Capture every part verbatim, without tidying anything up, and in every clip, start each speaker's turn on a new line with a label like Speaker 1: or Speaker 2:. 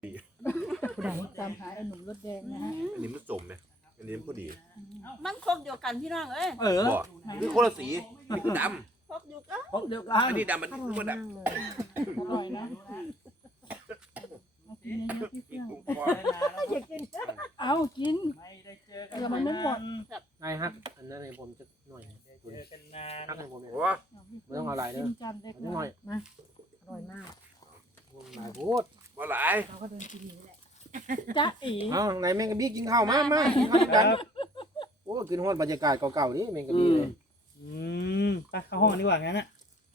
Speaker 1: ผู้ใดตามหาไอ้หนุ่มรถแดงนะฮะ
Speaker 2: อันนี้มันจมไหมอันนี้มันพอดี
Speaker 3: มันครบเดียวกันพี่น้องเอ้ย
Speaker 4: เออ
Speaker 2: บอกนี่คนละสีนี่คือด
Speaker 3: ำครบอยู่กัน
Speaker 4: ครบเดียวกัน
Speaker 2: ำอันนี้ดำมันคือมันดำ
Speaker 1: อร่อยนะมากินเยอะๆพี่เฟื่องอยากกินเอากินเดี๋ยวมันไม่หมด
Speaker 4: นายฮักอันนั้นในผมจะหน่อยเจอกันนานฮักในผมเนี่ย
Speaker 2: ว่า
Speaker 4: ไม่ต้องอะไรเด้อนิดหน่อย
Speaker 1: มาอร่อยมาก
Speaker 4: หลายพูด
Speaker 2: ว่าหลาย
Speaker 1: เราก็เดินกินนี่แหละจ้าอี
Speaker 4: เอ้าไหนแมงกะบี้กินข้าวมามากินข้าวกันโอ้กินฮอดบรรยากาศเก่าๆนี่แมงกะบี้เลย
Speaker 5: อืมไปเข้าห้องดีกว่างั้นนะ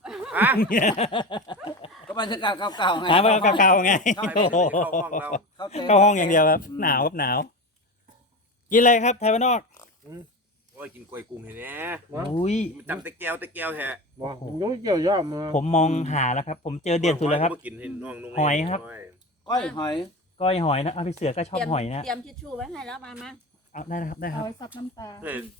Speaker 4: ก็บรรยากาศเก่าๆไง
Speaker 5: หาไปเก่าๆไง
Speaker 2: เข้าห้องเรา
Speaker 5: เข้าห้องอย่างเดียวครับหนาวครับหนาวกินอะไรครับไทยบ้านนอก
Speaker 2: โอ้ยกินกล้วยกุ้งเห็นไหม
Speaker 5: อุ้ย
Speaker 2: จำตะแก้วตะแก้วแท้
Speaker 4: ยังไม่เกี่ยวย่อมา
Speaker 5: ผมมองหาแล้วครับผมเจอเด่นสุดเลยครับหอยครับ
Speaker 4: ก้อยหอย
Speaker 5: ก้อยหอยนะเอาไปเสือก็ชอบหอยนะ
Speaker 3: เตรียมทิชชู่ไว้ให้แล้วมามา
Speaker 5: เอาได้ครับได้ครับ
Speaker 1: เอาซับน้ำตา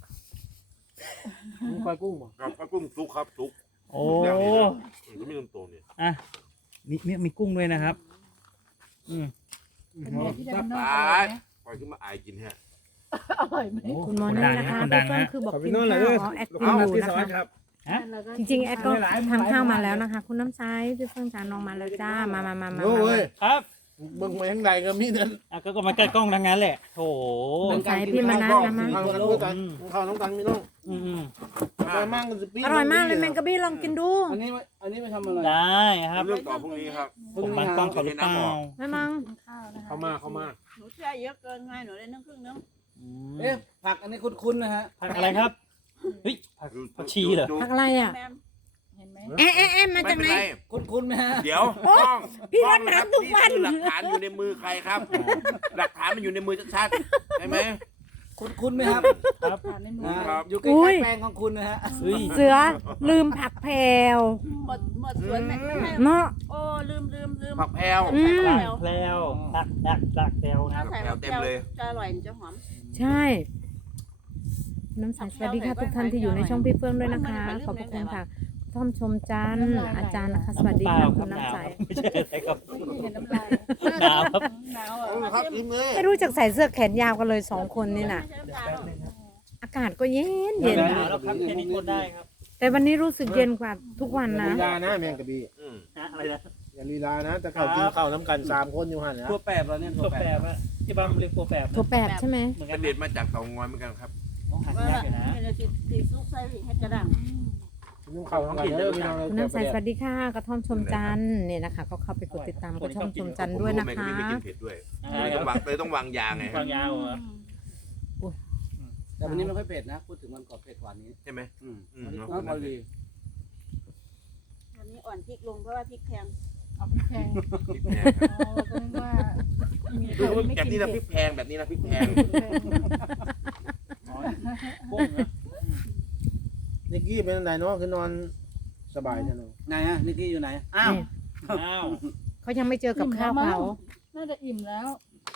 Speaker 4: ก้อยกุ้งบ่
Speaker 2: ครับก้อยกุ้งซุกครับซุก
Speaker 5: โอ้
Speaker 2: ก็มีตัวเนี่ย
Speaker 5: อ่ะมีมีมีกุ้งด้วยนะครับอืม
Speaker 1: เป็นเมียที่ได้บ้านนอก
Speaker 2: ปล่อยขึ้นมาอายกินฮะ
Speaker 1: อร่อยไหม
Speaker 6: คุณมอนี่นะคะพี่เฟิร์นคือบอกกินข้าวแอดกินอยู่นะคะจริงๆแอดก็ทานข้าวมาแล้วนะคะคุณน้ำใสพี่เฟิร์นจานน้องมาแล้วจ้ามามามามา
Speaker 5: ครับ
Speaker 4: เบิ่งไปข้างในก็มีนั่น
Speaker 5: อ่ะก็มาใกล้กล้องทางนั้นแหละโถ
Speaker 6: น้ำใสพี่มานะนะมา
Speaker 4: ข้าวข้าวน้องตังมีน้อง
Speaker 5: อืม
Speaker 4: อร่อยมากเลย
Speaker 6: อร่อยมากเลยแมงกะบี้ลองกินดู
Speaker 4: อันนี้อันนี้ไปทำอะไร
Speaker 5: ได้ครับ
Speaker 2: เรื่องต่อพรุ่งนี้ครับ
Speaker 5: ผมมันกล้องเขาหรือเปล่า
Speaker 6: ไม่มั้ง
Speaker 4: เข้ามาเข้ามา
Speaker 3: หนูเชื่อเยอะเกินไงหนูได้นึ่งครึ่งนึง
Speaker 4: เอ๊ะผักอันนี้คุ้นๆนะฮะ
Speaker 5: ผักอะไรครับเฮ้ยผักชีเหรอ
Speaker 6: ผักอะไรอ่ะ
Speaker 1: เห็นไหม
Speaker 6: เอ๊ะเอ๊ะเอ๊ะมาจากไหน
Speaker 4: คุ้นๆไหมฮะ
Speaker 2: เดี๋ยว
Speaker 6: พี่รถน้ำทุกวัน
Speaker 2: หลักฐานอยู่ในมือใครครับหลักฐานมันอยู่ในมือชัดๆใช่ไหม
Speaker 4: คุ้นๆไหมครับ
Speaker 5: ครับ
Speaker 4: อยู่ใกล้ๆแปลงของคุณนะฮะ
Speaker 6: เสือลืมผักแพรว
Speaker 3: หมดหมดสวนแม่
Speaker 6: เนาะ
Speaker 3: โอ้ลืมลืมลืม
Speaker 2: ผักแพรว
Speaker 5: แพรวตักตักตักแพรวนะ
Speaker 3: แพรวเต็มเลยจะอร่อยจะหอม
Speaker 6: ใช่น้ำใสสวัสดีค่ะทุกท่านที่อยู่ในช่องพี่เฟื่องด้วยนะคะขอบคุณค่ะท่อมชมจันอาจารย์นะคะสวัสดีค่ะคุณน้ำใส
Speaker 5: ไม่ใช่อะไรครับ
Speaker 1: เห็นน้ำลาย
Speaker 5: หนาวครับ
Speaker 1: หนาว
Speaker 2: ครับอิ่มเลย
Speaker 6: ไม่รู้จักใส่เสื้อแขนยาวกันเลยสองคนนี่น่ะอากาศก็เย็นเย็นแต่วันนี้รู้สึกเย็นกว่าทุกวันนะ
Speaker 4: ลีลานะแมงกะบี้
Speaker 5: อะไรนะ
Speaker 4: อย่าลีลานะจะเข้ากินข้าวน้ำกันสามคนอยู่หันนะ
Speaker 5: ตัวแปบเราเนี่ยตัวแปบอะที่บ้านเรียกตัวแปบ
Speaker 6: ตัวแปบใช่ไหม
Speaker 2: เป็นเด็ดมาจากเตางอยเหมือนกันครับ
Speaker 5: ต้องหันยากอยู่นะ
Speaker 3: ตีซุกใส่ให้กระดัง
Speaker 6: คุณน้ำใสสวัสดีค่ะกระท่อมชมจันเนี่ยนะคะก็เข้าไปกดติดตามกระท่อมชมจันด้วยนะคะ
Speaker 2: ไม่กินเผ็ดด้วยเลยต้องวางเลยต้องวางยาไง
Speaker 5: วางยาเหรอ
Speaker 4: แต่วันนี้ไม่ค่อยเผ็ดนะพูดถึงมันก่อนเผ็ดกว่านี้
Speaker 2: ใช่ไหม
Speaker 4: อืมอืมพอดี
Speaker 3: วันนี้อ่อนพริกลงเพราะว่าพริกแพง
Speaker 1: เอาพริกแพง
Speaker 2: พริกแพง
Speaker 1: ก็นึกว่า
Speaker 2: แบบนี้นะพริกแพงแบบนี้นะพริกแพง
Speaker 4: นิกกี้เป็นไหนเนาะคือนอนสบายใช่ไหมไหนฮะนิกกี้อยู่ไหนอ้าว
Speaker 5: อ้าว
Speaker 6: เขายังไม่เจอกับข้าวเขา
Speaker 1: น่าจะอิ่มแล้ว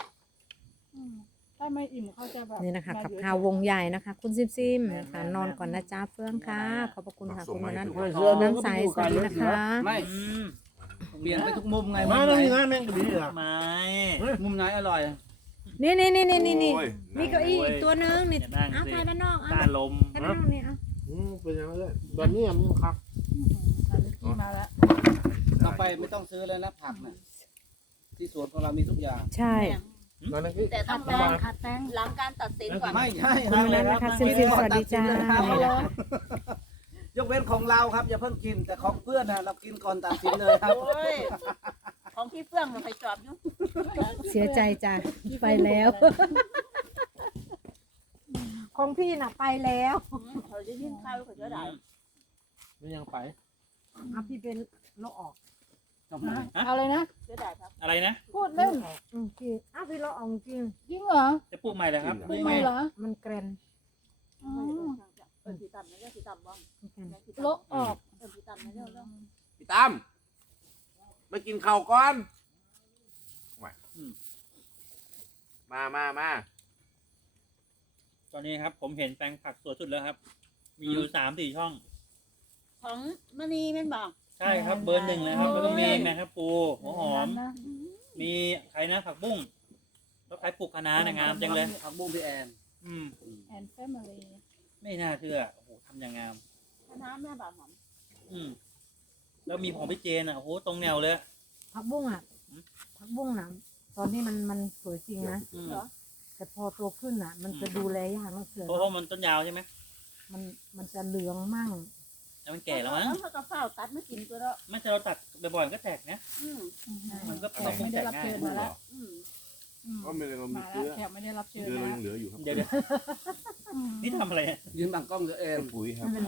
Speaker 1: ถ้าไม่อิ่มเขาจะแบบ
Speaker 6: นี่นะคะกับข้าววงใหญ่นะคะคุณซิมซิมนะคะนอนก่อนนะจ้าเฟื่องค่ะขอบพระคุณค่ะคุณมนัสน้ำใสสวัสดีนะคะ
Speaker 4: ไม่เปลี่ยนไปทุกมุมไงมาตรงนี้นะแม่งก็ดีอ่ะ
Speaker 5: ไม่
Speaker 4: มุมไหนอร่อย
Speaker 6: นี่นี่นี่นี่นี่นี่มีเก้าอี้อีกตัวนึงนี่เอาไปด้านนอกเอา
Speaker 5: ด้านลม
Speaker 6: ด้านนอกนี่เอา
Speaker 4: อืมเป็นยังไงเลยแบบนี้มันคัก
Speaker 1: มาแล้ว
Speaker 4: ต่อไปไม่ต้องซื้อแล้วนะผักนะที่สวนของเรามีทุกอย่าง
Speaker 6: ใช่
Speaker 3: แต่ต้องแป้งขัดแป้งหลังการตัดสินก่อน
Speaker 4: ไม่ใช่
Speaker 6: คุณนั้นนะคะซิมซิมสวัสดีจ้
Speaker 4: ายกเว้นของเราครับอย่าเพิ่งกินแต่ของเพื่อนนะเรากินก่อนตัดสินเลยครับ
Speaker 3: ของพี่เฟื่องเราไปจอบอยู่
Speaker 6: เสียใจจ้ะไปแล้วของพี่น่ะไปแล้ว
Speaker 3: เขาจะยื่นข้าวเขาจะได้
Speaker 4: ไม่ยังไป
Speaker 6: เอาพี่เป็นโลออก
Speaker 1: เอาเลยนะ
Speaker 3: จะได้ครับ
Speaker 5: อะไรนะ
Speaker 1: พูดเล่น
Speaker 6: จริงอ้าวพี่โลออกจริง
Speaker 1: จริงเหรอ
Speaker 5: จะปลูกใหม่เลยครับ
Speaker 1: ปลูกใหม่เหรอ
Speaker 6: มันเกรน
Speaker 3: เออพี่ตั้มนะเนี่ยพี่ตั้มบ้าง
Speaker 1: โลออก
Speaker 3: เออพี่ตั้มนะเนี่ยเรื่อง
Speaker 2: พี่ตั้มมากินข้าวก่อนมามามา
Speaker 5: ตอนนี้ครับผมเห็นแปลงผักสวยสุดแล้วครับมีอยู่สามสี่ช่อง
Speaker 3: ของมณีเป็นบอก
Speaker 5: ใช่ครับเบอร์หนึ่งเลยครับแล้วก็มีนะครับปูหัวหอมมีใครนะผักบุ้งแล้วใครปลูกคะน้านะงามจังเลย
Speaker 4: ผักบุ้งพี่แอน
Speaker 5: อืม
Speaker 1: แอนแฟมิลี่
Speaker 5: ไม่น่าเชื่อโอ้โหทำอย่างงาม
Speaker 3: คณะแม่บาหอม
Speaker 5: อืมแล้วมีของพี่เจนอ่ะโอ้โหตรงแนวเลย
Speaker 6: ผักบุ้งอ่ะผักบุ้งนะตอนนี้มันมันสวยจริงนะ
Speaker 5: อืม
Speaker 6: แต่พอโตขึ้นอ่ะ มันจะ
Speaker 5: อืม
Speaker 6: ดูแลยากนะเสือ
Speaker 5: เพราะว่ามันต้นยาวใช่ไหม
Speaker 6: มันมันจะเหลืองมั่ง
Speaker 5: แล้วมันแก่แล้วมั้ง
Speaker 3: เขาก็เฝ้าตัดไม่กินตัวแล้ว
Speaker 5: ไม่แต่เราตัดบ่อยๆมันก็แตกนะ
Speaker 3: อืม
Speaker 5: มันก็
Speaker 1: แขกไม่ได้รับเชิญมาแล้ว
Speaker 3: อืม
Speaker 1: อืม
Speaker 2: ก็ไม่ได้เรามี
Speaker 1: มาแล้
Speaker 2: เชื้
Speaker 1: ว
Speaker 2: อ
Speaker 1: แขกไม่ได้รับเชิญ
Speaker 2: เชื้อเรา
Speaker 1: แล้
Speaker 2: ยั
Speaker 1: ว
Speaker 2: งเหลืออยู่ครับ
Speaker 5: เดี๋ยวเดี๋ยว
Speaker 1: อืม
Speaker 5: นี่ทำอะไรอะ
Speaker 4: ยืนบังกล้องตัวเอง
Speaker 2: ปุ๋ยครับ
Speaker 6: ไม่เป็นไร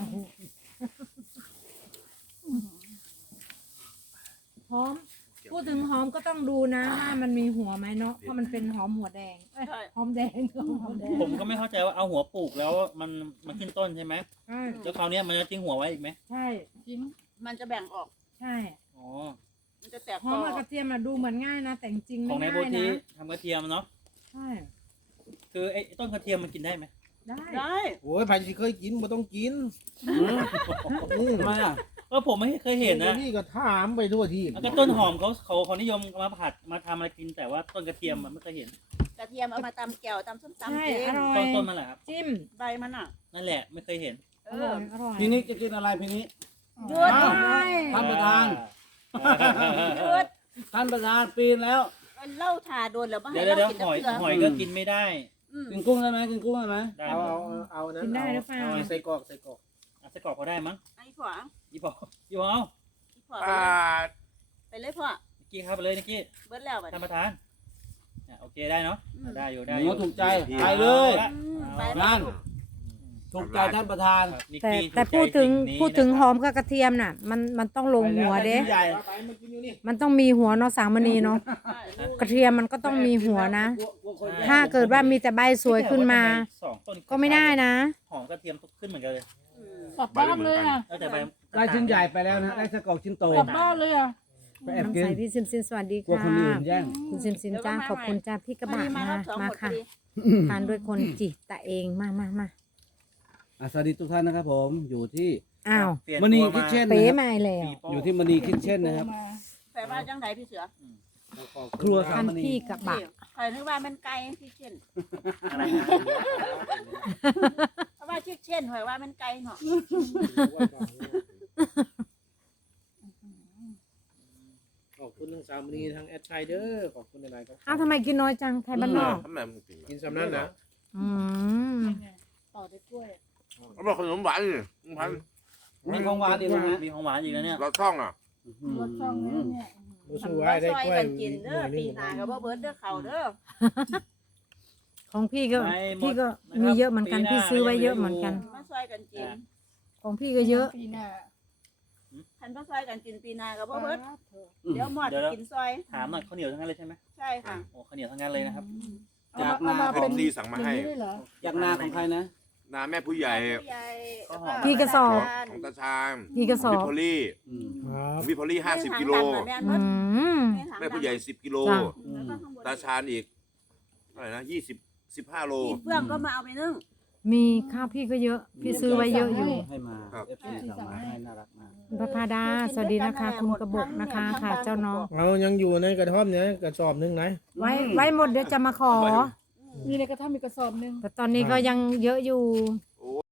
Speaker 1: อืม
Speaker 6: หอม พูดถึงหอมก็ต้องดูนะว่ามันมีหัวไหมเนาะเพราะมันเป็นหอมหัวแดงเอ้ย
Speaker 3: ใช่
Speaker 6: หอมแดงหอมแดง
Speaker 5: ผมก็ไม่เข้าใจว่าเอาหัวปลูกแล้วมันมันขึ้นต้นใช่ไหม
Speaker 6: ใช่
Speaker 5: แล้วคราวเนี้ยมันจะทิ้งหัวไว้อีกไหม
Speaker 6: ใช่
Speaker 1: จริง
Speaker 3: มันจะแบ่งออก
Speaker 6: ใช่
Speaker 5: อ๋อ
Speaker 3: มันจะแตก
Speaker 6: หอมกับกระเทียมอะดูเหมือนง่ายนะ แต่จริงๆ
Speaker 5: ข
Speaker 6: ไม่
Speaker 5: องในโบ
Speaker 6: ง่าย
Speaker 5: ที
Speaker 6: นะ
Speaker 5: ทำกระเทียมเนาะ
Speaker 6: ใช่
Speaker 5: คือไอ้ต้นกระเทียมมันกินได้ไหม
Speaker 6: ได้
Speaker 3: ได้
Speaker 7: โอ้ยไผ่ที่เคยกินบ่ต้องกิน
Speaker 4: ทำไมอ่ะ
Speaker 5: เออผมไม่เคยเห็นนะ
Speaker 7: นี่ก็ถามไปทั่วที่
Speaker 5: แล้วก็ต้นหอมเขาเขาเขานิยมมาผัดมาทำอะไรกินแต่ว่าต้นกระเทียมมันไม่เคยเห็น
Speaker 3: กระเทียมเอามาตำแจ่วตำส้มตำ
Speaker 6: ใช่
Speaker 3: กิ
Speaker 6: อน ร่อ
Speaker 5: ต้
Speaker 6: ย
Speaker 5: นต้นมันแหละครับ
Speaker 6: จิ้ม
Speaker 3: ใบมันอ่ะ
Speaker 5: นั่นแหละไม่เคยเห็น
Speaker 3: เอ
Speaker 6: อร่
Speaker 3: อ
Speaker 6: อยอร่อย
Speaker 4: พี่นิกจะกินอะไรพี่นิก
Speaker 3: หยุด
Speaker 4: อ้าว
Speaker 6: ใช่
Speaker 4: ท่านประธาน
Speaker 3: หยุด
Speaker 4: ท่านประธานปีนแล้ว
Speaker 3: เล่าทาโดนแล้วมาให้
Speaker 5: เดี๋ยวเดี๋ยว
Speaker 3: เรา
Speaker 5: เดี๋ยว
Speaker 3: กิน
Speaker 5: หอย
Speaker 3: น้ำเกลือ
Speaker 5: หอยก็กินไม่ได้
Speaker 3: อืม
Speaker 4: กินกุ้งได้ไหมกินกุ้งได้ไหม
Speaker 5: ได้
Speaker 7: เอา
Speaker 5: ไหม
Speaker 7: เอาเอาเอานั้น
Speaker 6: กินได้หรือเปล่า
Speaker 7: เอาใส่กรอกใส่กรอก
Speaker 5: อ่ะไส้กรอกพอได้มั้ง
Speaker 3: ไอ้พ่อ
Speaker 5: อีพออีพอเอา
Speaker 3: อีพ่อ
Speaker 2: อ่า
Speaker 3: ไปเลยพ่อ
Speaker 5: นิกกี้ครับไปเลยนิกกี้
Speaker 3: เบิดแล้วบัด
Speaker 5: ท่าน
Speaker 3: นี้
Speaker 5: ประธานอ่ะโอเคได้เนาะอ่ะได้อยู่ได้
Speaker 4: ห
Speaker 5: อ
Speaker 4: นู
Speaker 5: ยู่
Speaker 4: ถูกใจไปเลย
Speaker 5: อาะ
Speaker 3: อืม
Speaker 5: เอา
Speaker 3: ไป
Speaker 5: ละ
Speaker 3: แล้ว
Speaker 4: นั่น ถูกใจท่านประธาน
Speaker 5: ครับนิก
Speaker 6: แต่
Speaker 5: กี้
Speaker 6: แต่
Speaker 5: ถูกใจ
Speaker 6: พูดถึง
Speaker 5: สิ่นี้
Speaker 6: พูดถึง
Speaker 5: นะครับ
Speaker 6: หอมกับกระเทียมน่ะ มันมันต้องลงหัวเด้
Speaker 4: ใหญ่
Speaker 7: ไปมากินอยู่นี่
Speaker 6: มันต้องมีหัวเนาะสามณีเนาะ
Speaker 3: ใช่ลูก
Speaker 6: กระเทียมมันก็ต้องมีหัวนะ
Speaker 4: กลัวกลัวคน
Speaker 5: ใช่
Speaker 6: ถ้าเกิดว่ามีแต่ใบสวยขึ้นมา
Speaker 5: สองต้น
Speaker 6: ก็ไม่ได้นะ
Speaker 5: หอมกระเทียมขึ้นเหมือนกันเลย
Speaker 3: อืม
Speaker 1: กลับบ้านเลยอ่ะ
Speaker 5: เออแต่ใบ
Speaker 4: ได้ชิ้นใหญ่ไปแล้วนะได้ไส้กรอกชิ้นโต
Speaker 1: กลับบ้านเลยอ่ะ
Speaker 4: ไปแอบ
Speaker 6: น้ำ
Speaker 4: กิ
Speaker 6: ใส
Speaker 4: น
Speaker 6: พี่ซิมซิมสวัสดี
Speaker 4: กลัว
Speaker 6: ค่ะ
Speaker 4: คนอื่นแย่ง
Speaker 6: คุณซิมซิมจ้าขอบคุณจ้าพี่กระบะ
Speaker 3: วันนี้
Speaker 6: มา
Speaker 3: รอบสอง
Speaker 6: มา
Speaker 3: หมดพอ
Speaker 6: ค่ะ
Speaker 3: ดี
Speaker 6: ทานด้วยคนจิตะเองมามามา
Speaker 4: อ่ะสวัสดีทุกท่านนะครับผมอยู่ที่
Speaker 6: อ้าว
Speaker 5: เปลี่ย
Speaker 4: มณี
Speaker 5: ตัว
Speaker 4: คิทเช่น
Speaker 6: เป๊ะ
Speaker 4: นะครับ
Speaker 6: มาแล้ว
Speaker 5: ปีโป้
Speaker 4: อยู่ที่มณีคิทเช่นนะครับ
Speaker 1: มา
Speaker 3: แปลว่าจังไดพี่เสือ
Speaker 4: ครัว
Speaker 6: ท่านพี่กระบะ
Speaker 3: นี่ใครนึกว่ามันไกลที่เช่น
Speaker 5: อะไรนะ
Speaker 3: เพราะว่าชิดเช่นหอยว่ามันไกลเนาะ
Speaker 7: ขอบคุณทั้งสามนีทั้งแอดไชเดอร์ขอบคุณหลายๆครับ
Speaker 6: อ้าวทำไมกินน้อยจังไทยบ้านนอก
Speaker 2: ทำไมมันกิน
Speaker 7: กินสำนั้นนะ
Speaker 6: อืม
Speaker 1: ต่อด้วยกล้วย
Speaker 2: เขาบอกขนมหวานนี่พัน
Speaker 4: มีของหวานอีกนะฮะ
Speaker 5: มีของหวานอีกแล้วเนี่ย
Speaker 2: เราท่องอ่ะ
Speaker 1: รสช่องนี้เนี่ย
Speaker 7: รู้สึกว่าได้
Speaker 3: ซอย
Speaker 7: กล้วย
Speaker 3: กันกินเด้อปีหน้าก็บ่เบิดเด้อเขาเด้อ
Speaker 6: ของพี่ก็
Speaker 5: ไม่หมด
Speaker 6: พี่ก็
Speaker 5: นะครับ
Speaker 6: มีเยอะเหมือนกัน
Speaker 5: ปีหน้า
Speaker 6: พี่ซื้อไว้เยอะ
Speaker 5: ยังไม่
Speaker 6: เหมือนกัน
Speaker 3: มาซอยกันกิน
Speaker 6: ของพี่ก็เยอะ
Speaker 1: ปีหน้า
Speaker 3: คันมาซอยกันกินปีหน้าก็บ่เบิดเดี๋ยวหมอด
Speaker 5: เดี๋ยว
Speaker 3: จะ
Speaker 5: นะ
Speaker 3: กินซอย
Speaker 5: ถามหน่อยข้าวเหนียวทั้งนั้นเลยใช่ไหม
Speaker 3: ใช่ค่ะ
Speaker 5: โอ้ข้าวเหนียวทั้งนั้นเลยนะครับ
Speaker 1: เอามาเอามา
Speaker 2: เป็
Speaker 1: เป็น
Speaker 2: นที่สั่งมาให้
Speaker 1: อย่นี้ด้วยเหรอ
Speaker 4: จากนาของใครนะ
Speaker 2: นาแม่ผู้ใหญ่
Speaker 3: ผู้ใหญ่
Speaker 5: ก็หอม
Speaker 6: พี่กระสอบ
Speaker 2: ของตาชาง
Speaker 6: พี่กระสอ
Speaker 2: พี่
Speaker 6: บ
Speaker 2: พอลลี่
Speaker 4: อืม
Speaker 7: ครับ
Speaker 2: พี่พอลลี่ห้าสิบกิโล
Speaker 6: อืม
Speaker 2: แม่ผู้ใหญ่สิบกิโล
Speaker 6: จ้ะ
Speaker 2: ตาชานอีกอะไรนะยี่สิบสิบห้าโล
Speaker 3: อีเฟื่องก็มาเอาไปนึ่ง
Speaker 6: มีข้าวพี่ก็เยอะ พี่ซื้อไว้เยอะอยู่
Speaker 4: ให้มา
Speaker 2: ครับ
Speaker 4: เอฟซีสั่งมาให้น่ารักมาก
Speaker 6: พระพาดาสวัสดีนะคะ คุณกระบอกนะคะค่ะเจ้าน้อง
Speaker 7: เอายังอยู่ในกระท่อมเนี่ยกระสอบหนึงไหน
Speaker 6: ไว้ไว้หมดเดี๋ยวจะมาขอ
Speaker 1: มีในกระท่อมมีกระสอบหนึง
Speaker 6: แต่ตอนนี้ก็ยังเยอะอยู่